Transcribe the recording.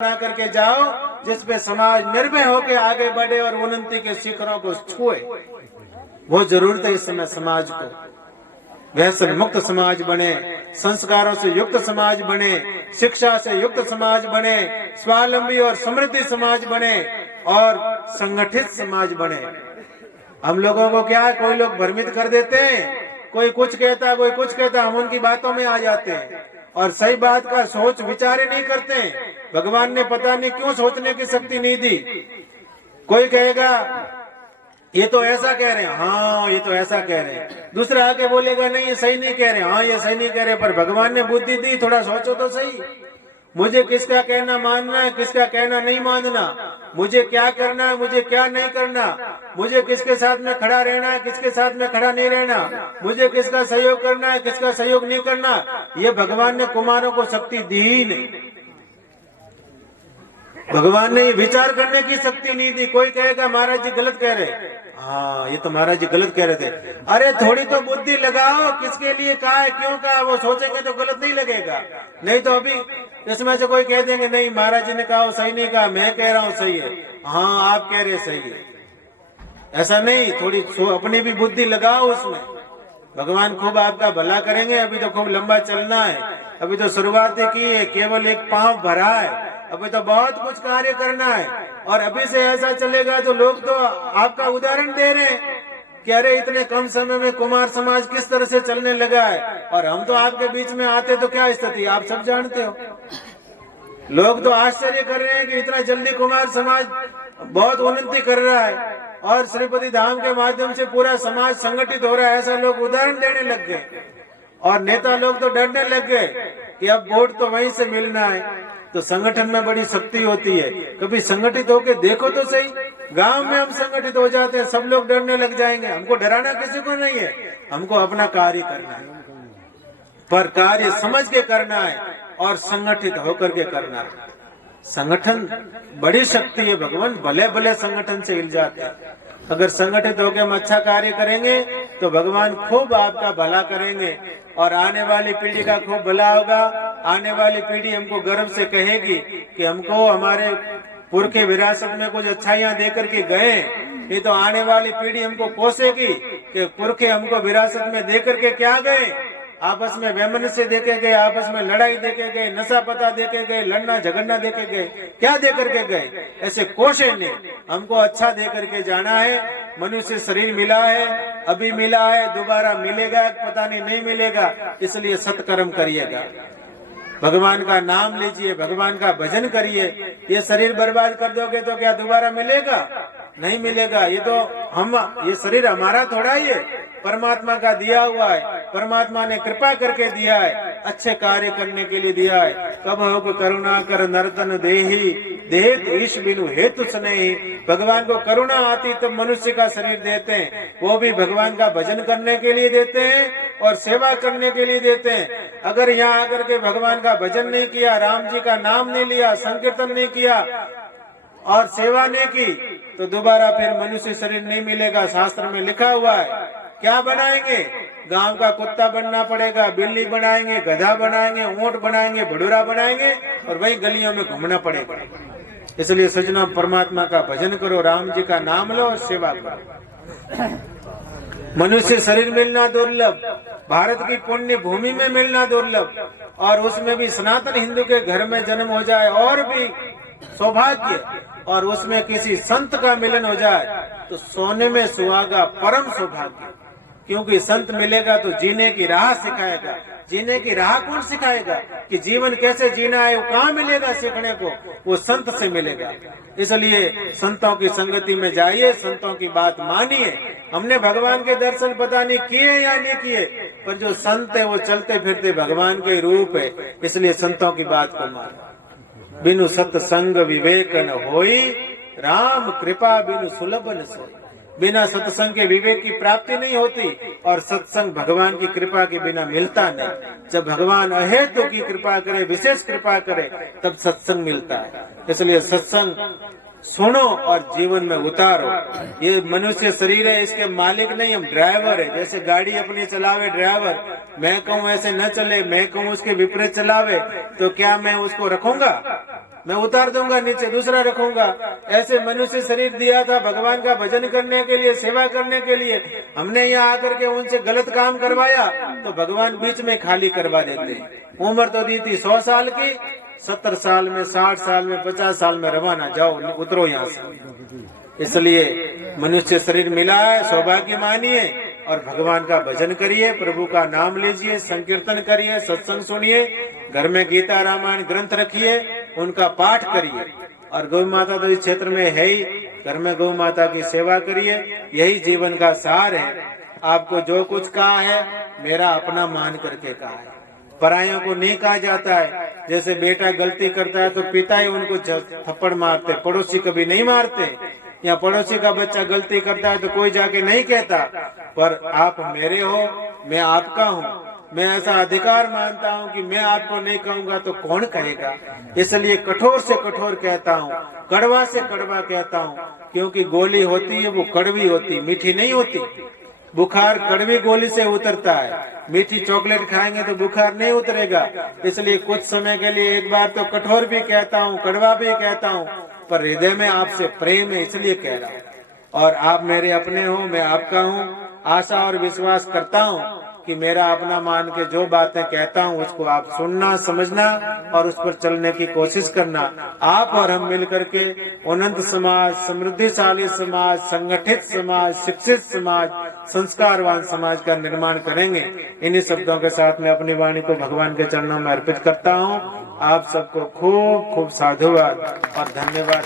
बना करके जाओ जिसपे समाज निर्भय होकर आगे बढ़े और उन्नति के शिखरों को छुए। वो जरूरत है इस समय समाज को। व्यसन मुक्त समाज बने, संस्कारों से युक्त समाज बने, शिक्षा से युक्त समाज बने, स्वावलंबी और समृद्धि समाज बने और संगठित समाज बने। हम लोगों को क्या है, कोई लोग भ्रमित कर देते हैं, कोई कुछ कहता, कोई कुछ कहता, हम उनकी बातों में आ जाते हैं और सही बात का सोच विचार नहीं करते हैं। भगवान ने पता नहीं क्यों सोचने की शक्ति नहीं दी। कोई कहेगा ये तो ऐसा कह रहे हैं, हाँ ये तो ऐसा कह रहे हैं। दूसरा आके बोलेगा नहीं ये सही नहीं कह रहे, हाँ ये सही नहीं कह रहे। पर भगवान ने बुद्धि दी, थोड़ा सोचो तो सही। मुझे किसका कहना मानना है, किसका कहना नहीं मानना, मुझे क्या करना है, मुझे क्या नहीं करना, मुझे किसके साथ में खड़ा रहना है, किसके साथ में खड़ा नहीं रहना, मुझे किसका सहयोग करना है, किसका सहयोग नहीं करना, ये भगवान ने कुमारों को शक्ति दी ही नहीं। भगवान ने विचार करने की शक्ति नहीं दी। कोई कहेगा महाराज जी गलत कह रहे, हाँ ये तो महाराज जी गलत कह रहे थे। अरे थोड़ी तो बुद्धि लगाओ, किसके लिए कहा है, क्यों कहा, वो सोचेंगे तो गलत नहीं लगेगा। नहीं तो अभी इसमें से कोई कह देंगे नहीं महाराज जी ने कहा सही नहीं कहा, मैं कह रहा हूँ सही है, हाँ आप कह रहे सही है। ऐसा नहीं, थोड़ी अपनी भी बुद्धि लगाओ उसमें। भगवान खूब आपका भला करेंगे। अभी तो खूब लंबा चलना है, अभी तो शुरुआत ही की है, केवल एक पांव भरा है, अभी तो बहुत कुछ कार्य करना है। और अभी से ऐसा चलेगा तो लोग तो आपका उदाहरण दे रहे हैं कि अरे इतने कम समय में कुमार समाज किस तरह से चलने लगा है। और हम तो आपके बीच में आते तो क्या स्थिति आप सब जानते हो। लोग तो आश्चर्य कर रहे हैं कि इतना जल्दी कुमार समाज बहुत उन्नति कर रहा है और श्रीपति धाम के माध्यम से पूरा समाज संगठित हो रहा है। ऐसा लोग उदाहरण देने लग गए और नेता लोग तो डरने लग गए कि अब वोट तो वहीं से मिलना है। तो संगठन में बड़ी शक्ति होती है। कभी संगठित होके देखो तो सही। गांव में हम संगठित हो जाते हैं, सब लोग डरने लग जाएंगे। हमको डराना किसी को नहीं है, हमको अपना कार्य करना है, पर कार्य समझ के करना है और संगठित होकर के करना है। संगठन बड़ी शक्ति है। भगवान भले भले संगठन से हिल जाते हैं। अगर संगठित होकर हम अच्छा कार्य करेंगे तो भगवान खूब आपका भला करेंगे और आने वाली पीढ़ी का खूब भला होगा। आने वाली पीढ़ी हमको गर्व से कहेगी कि हमको हमारे पुरखे विरासत में कुछ अच्छाइयां देकर के गए। ये तो आने वाली पीढ़ी हमको कोसेगी कि पुरखे हमको विरासत में देकर के क्या गए। आपस में वैमनस्य देके गए, आपस में लड़ाई देके गए, नशा पता देके गए, लड़ना झगड़ना देके गए, क्या देकर के गए। ऐसे कोशे नहीं, हमको अच्छा देकर के जाना है। मनुष्य शरीर मिला है, अभी मिला है, दोबारा मिलेगा पता नहीं मिलेगा, इसलिए सत्कर्म करिएगा, भगवान का नाम लीजिए, भगवान का भजन करिए। ये शरीर बर्बाद कर दोगे तो क्या दोबारा मिलेगा? नहीं मिलेगा। ये तो ये शरीर हमारा थोड़ा ही है, परमात्मा का दिया हुआ है। परमात्मा ने कृपा करके दिया है, अच्छे कार्य करने के लिए दिया है। कब हो करुणा कर नर्तन देही देत ईश बिनु हेतु स्नेही। भगवान को करुणा आती तब मनुष्य का शरीर देते हैं, वो भी भगवान का भजन करने के लिए देते हैं और सेवा करने के लिए देते हैं। अगर यहाँ आकर के भगवान का भजन नहीं किया, राम जी का नाम नहीं लिया, संकीर्तन नहीं किया और सेवा नहीं की तो दोबारा फिर मनुष्य शरीर नहीं मिलेगा। शास्त्र में लिखा हुआ है। क्या बनाएंगे? गांव का कुत्ता बनना पड़ेगा, बिल्ली बनाएंगे, गधा बनाएंगे, ऊंट बनाएंगे, भड़ूरा बनाएंगे और वही गलियों में घूमना पड़ेगा। इसलिए सज्जनों परमात्मा का भजन करो, राम जी का नाम लो और सेवा करो। मनुष्य शरीर मिलना दुर्लभ, भारत की पुण्य भूमि में मिलना दुर्लभ और उसमें भी सनातन हिंदू के घर में जन्म हो जाए और भी सौभाग्य, और उसमें किसी संत का मिलन हो जाए तो सोने में सुहागा, परम सौभाग्य। क्योंकि संत मिलेगा तो जीने की राह सिखाएगा। जीने की राह कौन सिखाएगा कि जीवन कैसे जीना है, वो कहाँ मिलेगा सीखने को? वो संत से मिलेगा। इसलिए संतों की संगति में जाइए, संतों की बात मानिए। हमने भगवान के दर्शन पता नहीं किए या नहीं किए, पर जो संत है वो चलते फिरते भगवान के रूप है। इसलिए संतों की बात को मानो। बिनु सत्संग विवेक न होई, राम कृपा बिनु सुलभ न सोई। बिना सत्संग के विवेक की प्राप्ति नहीं होती और सत्संग भगवान की कृपा के बिना मिलता नहीं। जब भगवान अहेतु की कृपा करे, विशेष कृपा करे, तब सत्संग मिलता है। इसलिए सत्संग सुनो और जीवन में उतारो। ये मनुष्य शरीर है, इसके मालिक नहीं, हम ड्राइवर है। जैसे गाड़ी अपनी चलावे ड्राइवर, मैं कहूँ ऐसे न चले, मैं कहूँ उसके विपरीत चलावे तो क्या मैं उसको रखूंगा? मैं उतार दूंगा नीचे, दूसरा रखूंगा। ऐसे मनुष्य शरीर दिया था भगवान का भजन करने के लिए, सेवा करने के लिए। हमने यहाँ आकर के उनसे गलत काम करवाया तो भगवान बीच में खाली करवा देते। उम्र तो दी थी 100 साल की, 70 साल में, 60 साल में, 50 साल में रवाना, जाओ उतरो यहाँ से। इसलिए मनुष्य शरीर मिला है, सौभाग्य मानिए और भगवान का भजन करिए, प्रभु का नाम लीजिए, संकीर्तन करिए, सत्संग सुनिए, घर में गीता रामायण ग्रंथ रखिए, उनका पाठ करिए। और गौ माता तो इस क्षेत्र में है ही, घर में गौ माता की सेवा करिए, यही जीवन का सार है। आपको जो कुछ कहा है मेरा अपना मान करके कहा है, परायों को नहीं कहा जाता है। जैसे बेटा गलती करता है तो पिता ही उनको थप्पड़ मारते, पड़ोसी कभी नहीं मारते। या पड़ोसी का बच्चा गलती करता है तो कोई जाके नहीं कहता, पर आप मेरे हो, मैं आपका हूँ। मैं ऐसा अधिकार मानता हूँ कि मैं आपको नहीं कहूँगा तो कौन कहेगा। इसलिए कठोर से कठोर कहता हूँ, कड़वा से कड़वा कहता हूँ, क्योंकि गोली होती है वो कड़वी होती, मीठी नहीं होती। बुखार कड़वी गोली से उतरता है, मीठी चॉकलेट खाएंगे तो बुखार नहीं उतरेगा। इसलिए कुछ समय के लिए एक बार तो कठोर भी कहता हूँ, कड़वा भी कहता हूँ, पर हृदय में आपसे प्रेम है इसलिए कह रहा हूँ। और आप मेरे अपने हो, मैं आपका हूँ। आशा और विश्वास करता हूँ कि मेरा अपना मान के जो बातें कहता हूँ उसको आप सुनना, समझना और उस पर चलने की कोशिश करना। आप और हम मिलकर के उन्नत समाज, समृद्धिशाली समाज, संगठित समाज, शिक्षित समाज, संस्कारवान समाज का निर्माण करेंगे। इन्हीं शब्दों के साथ मैं अपनी वाणी को भगवान के चरणों में अर्पित करता हूँ। आप सबको खूब खूब साधुवाद और धन्यवाद।